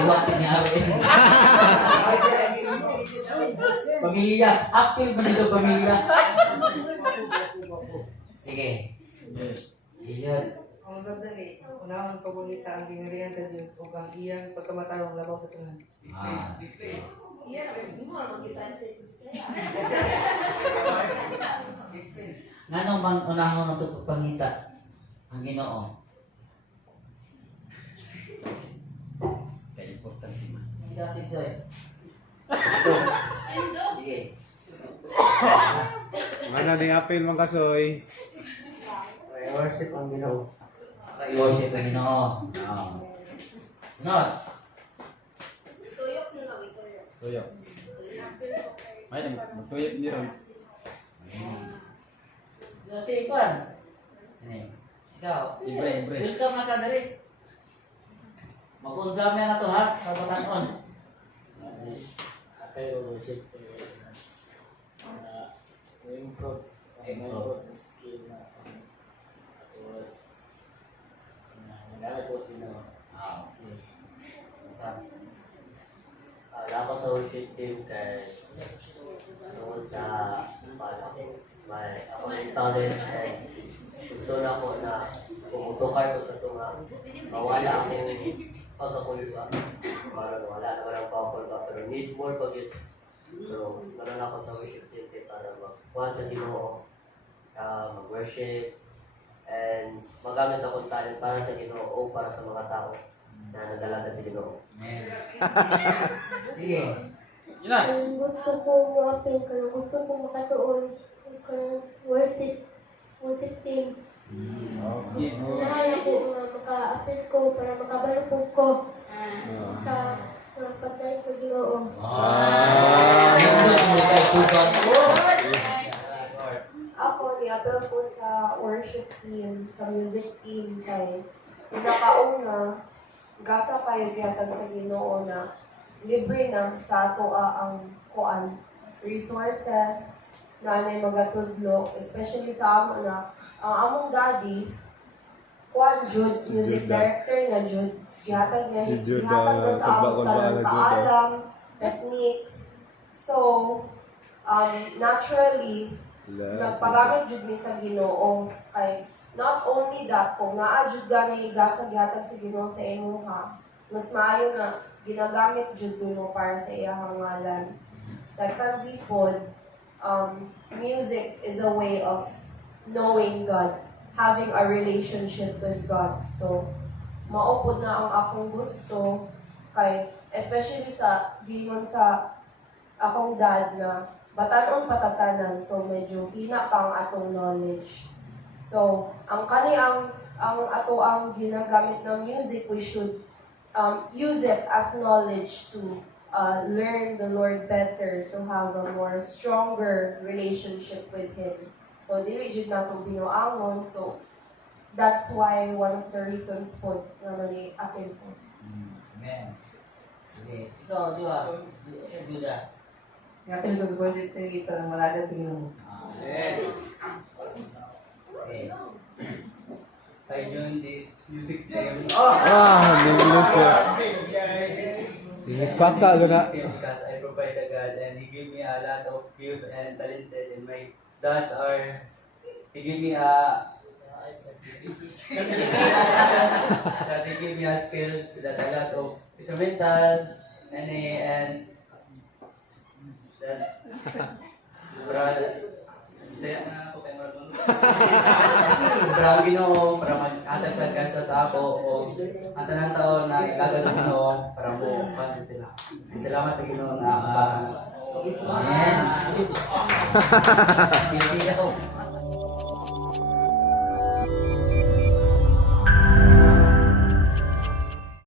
Huwag tinyari. Pamilya. Apil ba nito pamilya? Sige. Iyon. Ang sandali, unahang pagulita ang gingharihan sa Diyos o ang iyang pagkamatawang labaw sa tunan. Ngano bang unahon ng pagpangita ang Ginoo? Kaya importante man. Hindi kasi sir. Sige. Ano ding apil mga kasoy? Worship ang Ginoo. I-worship ang Ginoo. Sunod. Tuyok. May tuyok niyo ron. Si Ikwan. Ini. Ikaw. Libre. Welcome na ka dali. Mag-undram na to ha sa batanon. Kayo worship improve skill na tapos nagamit ko sila Okay. Sa wala ko sa worship team kay tungkol sa may ako yung talent and gusto na ko na pumutukay ko sa tunga mawala akong pagkakuliba para wala naman ang powerful ba pero need more pag-it pero naman ako sa worship team para magkuhan sa Ginoo mag-worship and magamit akong talent para sa Ginoo o para sa mga tao na nagalagan sa Ginoo. Amen. Sige. Yun na. Kung gusto ko ma-appeal ka na, gusto ko makatuon ka worship team. Okay. Unahan ako nga maka-appeal ko para makabalupog ko sa mga patay ko Ginoo. Nindot mo kay Tuban. Ako, ni-appeal ko sa worship team, sa music team kay pinakauna, gasa kayo giyatag sa Ginoo na libre na sa ato ang kuan resources na may magatudlo, especially sa amo na ang among daddy kuan Jude, music director na Jude, gihatag niya, Si Jude, gihatag na sa among tanan tabakon ba sa Jude, alam, techniques. So, naturally, nagpagamit jud mi sa Ginoo kay not only that kung naa jud gani gasa gihatag sa Ginoo sa imuha mas maayo na ginagamit jud mo para sa iyang ngalan. Secondly pod, music is a way of knowing God, having a relationship with God. So maupod na ang akong gusto kay especially sa gingon sa akong dad na batanon patatanan, so medyo hina pa ang atong knowledge. So, ang ato ang ginagamit ng music, we should use it as knowledge to learn the Lord better, to have a more stronger relationship with Him. So, dili jud nato binuangon. So, that's why one of the reasons po na mani-appeal po. Amen. Sige. Ikaw, Judah. I-appeal ko sa worship team kita ng malagad sa Ginoo. Okay. I joined this music team. English na. English pata gana. Because I provide a God and He gave me a lot of gift and talented and my dads are He gave me that He gave me a skills that a lot of instrumental and that saya na ako kay Marlon. Para Ginoo para mag-atag sa kasa sa ako o ang tanang taon na ilagad ng Ginoo para mo kantin sila. Salamat sa Ginoo na ako. Amen.